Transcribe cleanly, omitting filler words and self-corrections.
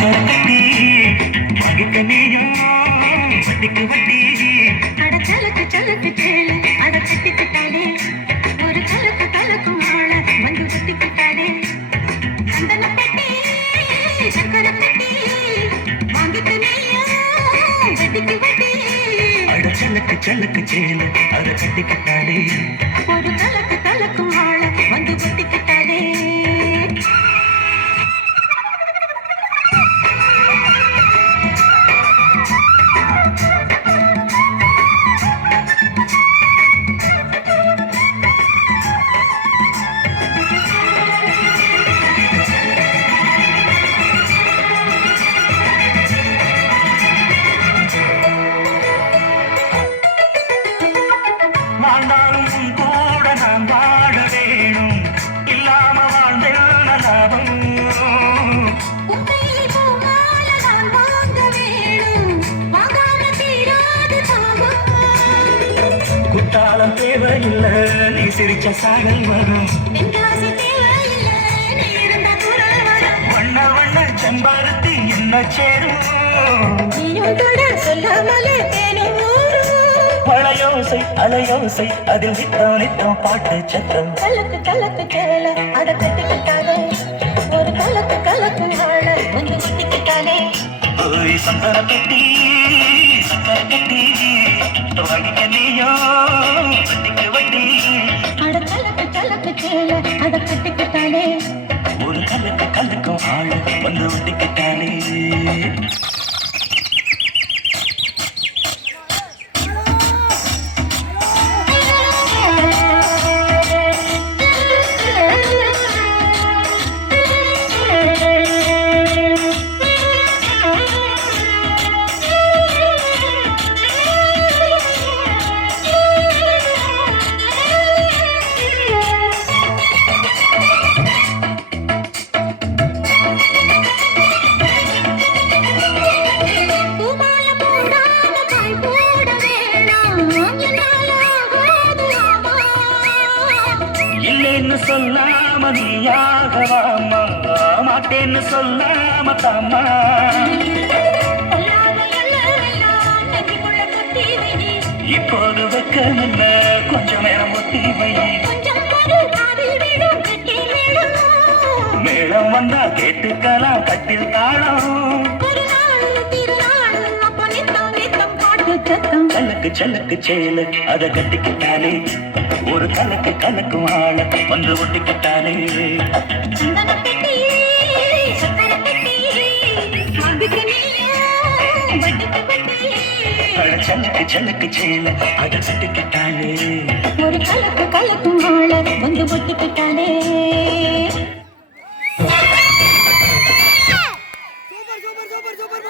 கட்டி வாங்கிக்க நீயும் வட்டிக்கு வட்டி. அட சலக்கு சலக்கு சேல அத கட்டிக்கிட்டாலே ஒரு கலக்கு கலக்கும் ஆள வந்து கட்டிக்கிட்டாலே சந்தன கட்டி சக்கரை கட்டி வாங்கிக்க நீயும் வட்டிக்கு வட்டி. அட சலக்கு சலக்கு சேல அத கட்டிக்கிட்டாலே ஒரு கலக்கு கலக்கும் ஆள வந்து கட்டிக்கிட்டாலே. வாழ்ந்தாலும் கூட நான் வாழ வேணும் இல்லாம வாழ்ந்தேன் லாபம். உன்னை போகால நான் வாங்க வேணும் வாங்காம தீராது தாகம். குத்தாலம் தேவையில்லை நீ சிரிச்ச சாகல் வரும். தென்காசி தேவையில்லை நீ இருந்த குரல் வரும். வண்ண வண்ண செம்பருத்தி என்ன சேரும். நீயும் தொட சொல்லாமலே தேனும் ஊரும். பழையோசை அலையோசை அதில் நித்தம் நித்தம் பாட்டு சத்தம். கலக்கு கலக்கு சேல அத கட்டிக்கிட்டாலே ஒரு கலக்கு கலக்கு ஆள வந்து கட்டிக்கிட்டாலே. ஓய் சந்தன கட்டி சக்கரை கட்டி வாங்கிக்க நீயோ வட்டிக்கு வட்டி. அட கலக்கு கலக்கு சேல அத கட்டிக்கிட்டாலே ஒரு கலக்கு கலக்கும் ஆள் வந்து வட்டிக்கிட்டாலே. பூமால போடாம காய் போட வேணாம் என்னால ஆகாது ஆமா. இல்லைன்னு சொல்லாம நீயாகவாமா மாட்டேன்னு சொல்லாம தாமா. பொல்லாத எல்லாம் நெஞ்சுக்குள்ள கொட்டி வை. இப்போது வெக்கமில்ல கொஞ்சம் நேரம் ஒத்தி வை. கொஞ்சம் பொறு காதில் விடும் கட்டி விடும். மேளம் வந்தா கேட்டுக்கலாம் கட்டில் தாளம். ஒரு நாள் திருநாள் அப்ப நித்தம் நித்தம் பாட்டு சத்தம். சலக்கு சலக்கு சேல அத கட்டிக்கிட்டாலே ஒரு கலக்கு கலக்கும் ஆள வந்து ஒட்டிக்கிட்டாலே. சந்தன பெட்டி சக்கரை பெட்டி வாங்கிக்க நீயும் வட்டிக்கு வட்டி. அட சலக்கு சலக்கு சேல அத கட்டிக்கிட்டாலே ஒரு கலக்கு கலக்கும் ஆள வந்து ஒட்டிக்கிட்டாலே.